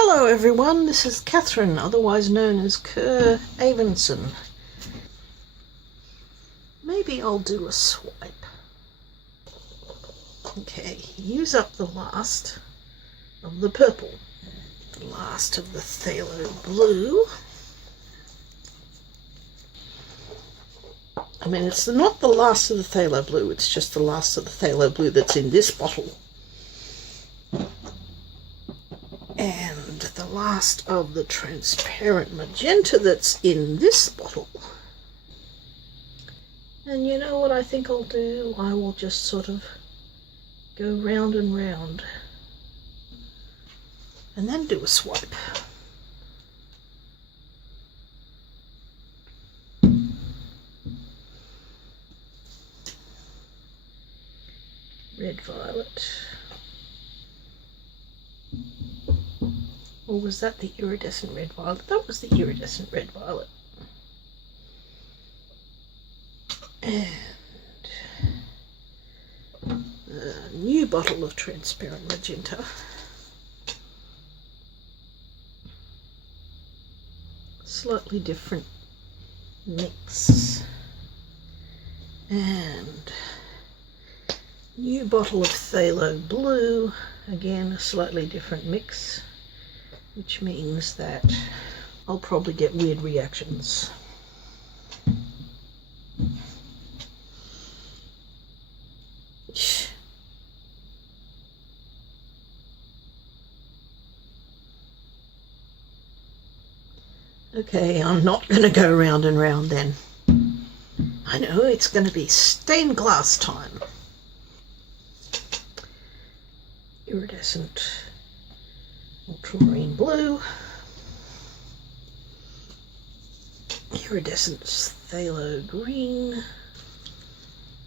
Hello everyone, this is Catherine, otherwise known as Kerr Avenson. Maybe I'll do a swipe. Okay, use up the last of the purple, the last of the phthalo blue. I mean, it's not the last of the phthalo blue, it's just the last of the phthalo blue that's in this bottle. And the last of the transparent magenta that's in this bottle. And you know what I think I'll do? I will just sort of go round and round and then do a swipe. Red Violet. Or was that the iridescent Red Violet? That was the iridescent Red Violet. And a new bottle of transparent magenta. Slightly different mix. And new bottle of phthalo blue. Again, a slightly different mix, which means that I'll probably get weird reactions. Okay, I'm not going to go round and round then. I know, it's going to be stained glass time. Iridescent ultramarine blue. Iridescent phthalo green.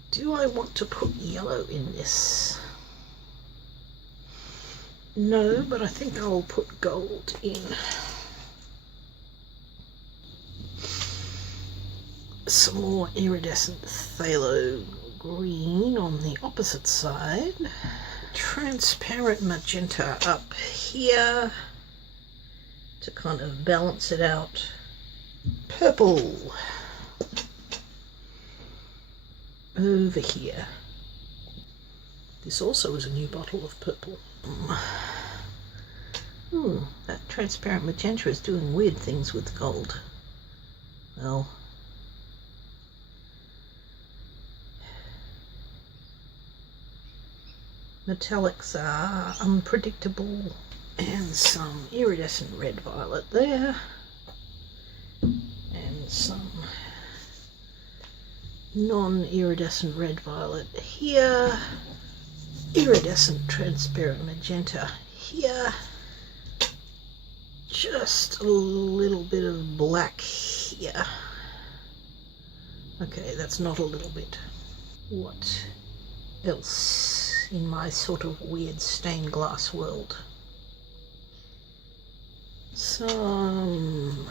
Do I want to put yellow in this? No, but I think I'll put gold in. Some more iridescent phthalo green on the opposite side. Transparent magenta up here to kind of balance it out. Purple over here. This also is a new bottle of purple. That transparent magenta is doing weird things with gold. Well, metallics are unpredictable. And some iridescent red violet there. And some non-iridescent red violet here. Iridescent transparent magenta here. Just a little bit of black here. Okay, that's not a little bit. What else in my sort of weird stained glass world? Some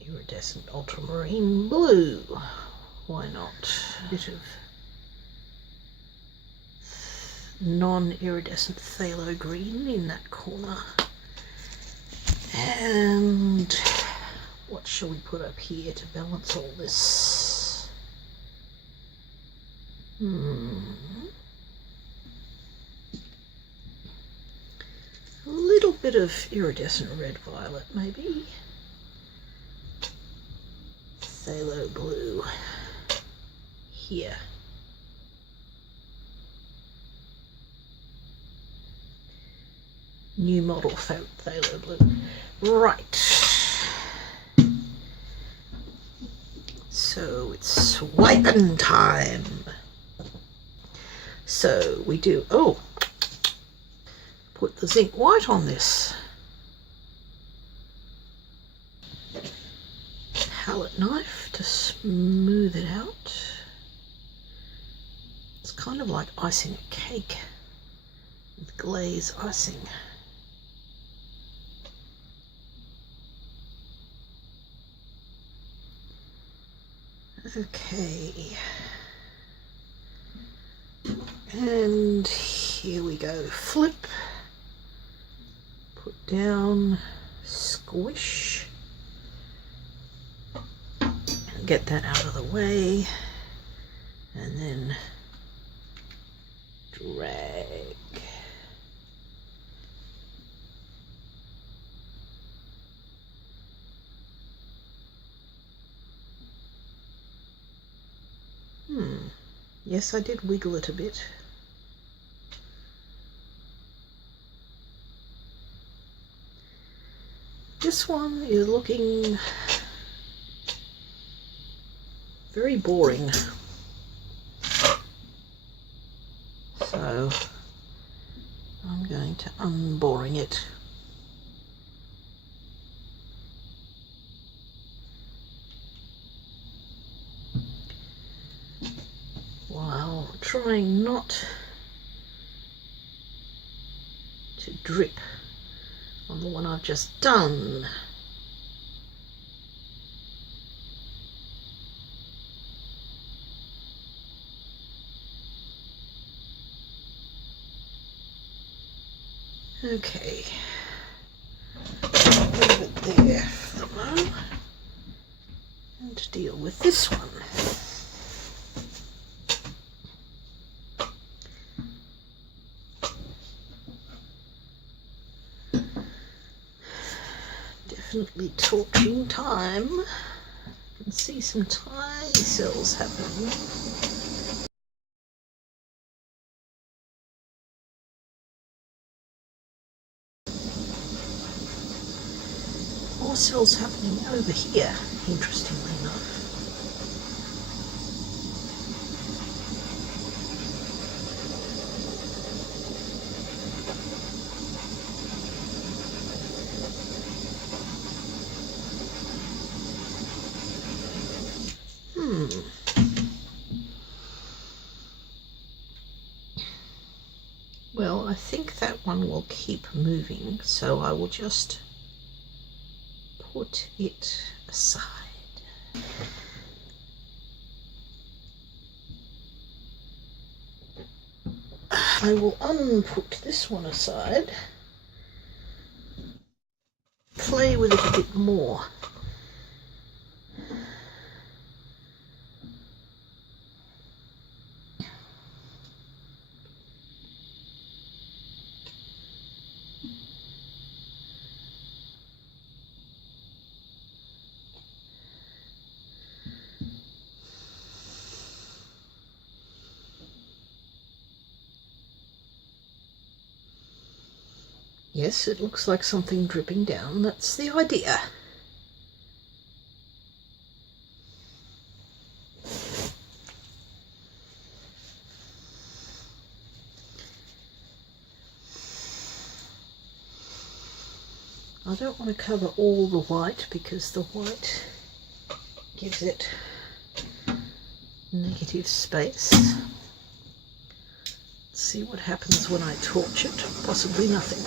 iridescent ultramarine blue. Why not? A bit of non-iridescent phthalo green in that corner. And what shall we put up here to balance all this? A little bit of iridescent red violet maybe. Phthalo blue here. New model phthalo blue. Right. So it's swiping time. So we do, put the zinc white on this. Palette knife to smooth it out. It's kind of like icing a cake with glaze icing. Okay. And here we go. Flip. Put down, squish, and get that out of the way, and then drag. Yes, I did wiggle it a bit. This one is looking very boring. So I'm going to unboring it. While trying not to drip on the one I've just done. Okay, I'll leave it there for the moment and deal with this one. Definitely torching time. You can see some tiny cells happening. More cells happening over here, interestingly enough. Well, I think that one will keep moving, so I will just put it aside. I will unput this one aside, play with it a bit more. Yes, it looks like something dripping down. That's the idea. I don't want to cover all the white because the white gives it negative space. Let's see what happens when I torch it. Possibly nothing.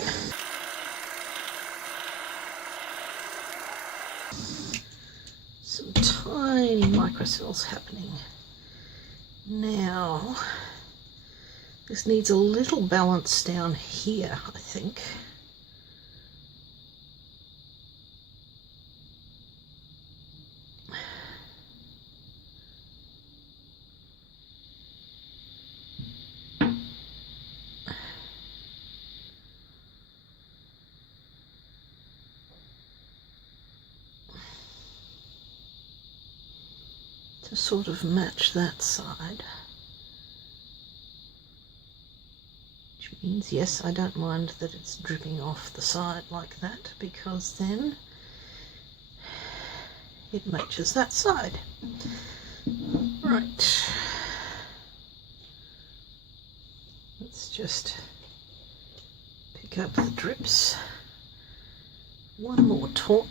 Some tiny microcells happening. Now, this needs a little balance down here, I think. To sort of match that side. Which means, yes, I don't mind that it's dripping off the side like that, because then it matches that side. Right. Let's just pick up the drips. One more torch.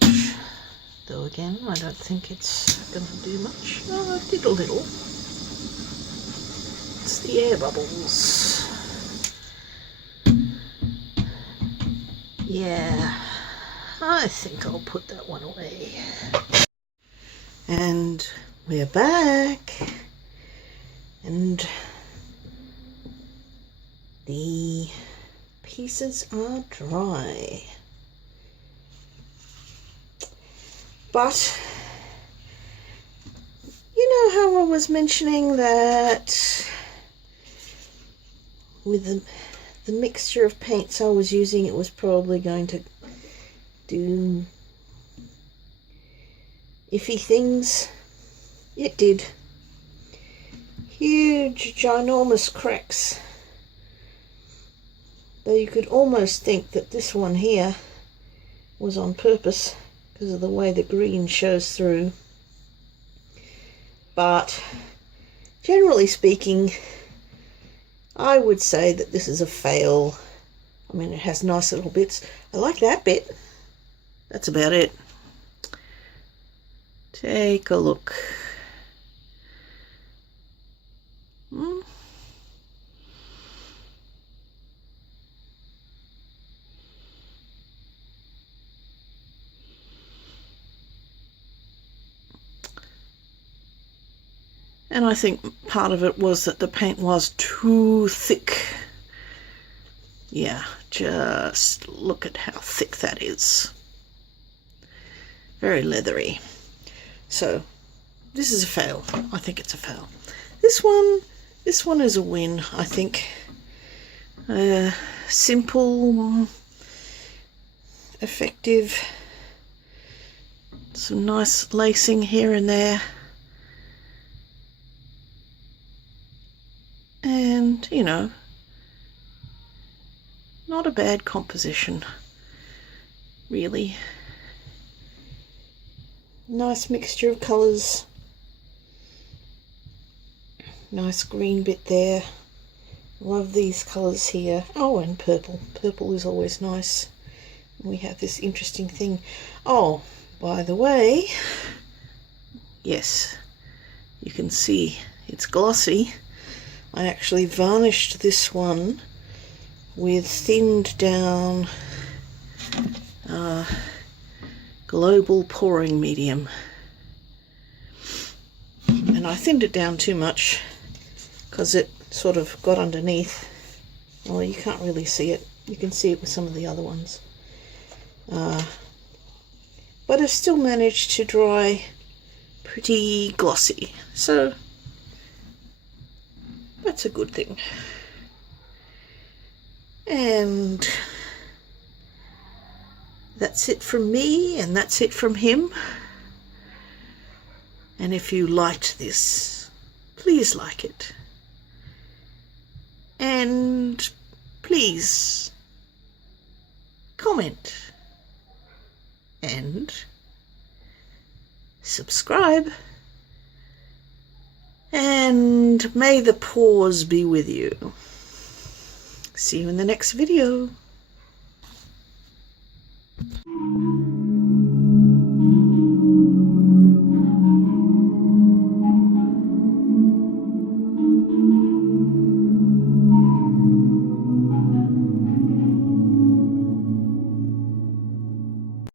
Though again, I don't think it's going to do much. Oh, it did a little. It's the air bubbles. Yeah, I think I'll put that one away. And we're back. And the pieces are dry. But you know how I was mentioning that with the mixture of paints I was using, it was probably going to do iffy things? It did. Huge, ginormous cracks. Though you could almost think that this one here was on purpose because of the way the green shows through. But generally speaking, I would say that this is a fail. I mean, it has nice little bits. I like that bit. That's about it. Take a look. And I think part of it was that the paint was too thick. Yeah, just look at how thick that is. Very leathery. So this is a fail. I think it's a fail. This one is a win, I think. Simple, effective, some nice lacing here and there. And, you know, not a bad composition, really. Nice mixture of colours. Nice green bit there. Love these colours here. Oh, and purple. Purple is always nice. We have this interesting thing. Oh, by the way, yes, you can see it's glossy. I actually varnished this one with thinned down global pouring medium, and I thinned it down too much because it sort of got underneath. Well, you can't really see it. You can see it with some of the other ones, but it still managed to dry pretty glossy, so that's a good thing. And that's it from me, and that's it from him. And if you liked this, please like it. And please comment and subscribe. And may the pause be with you. See you in the next video.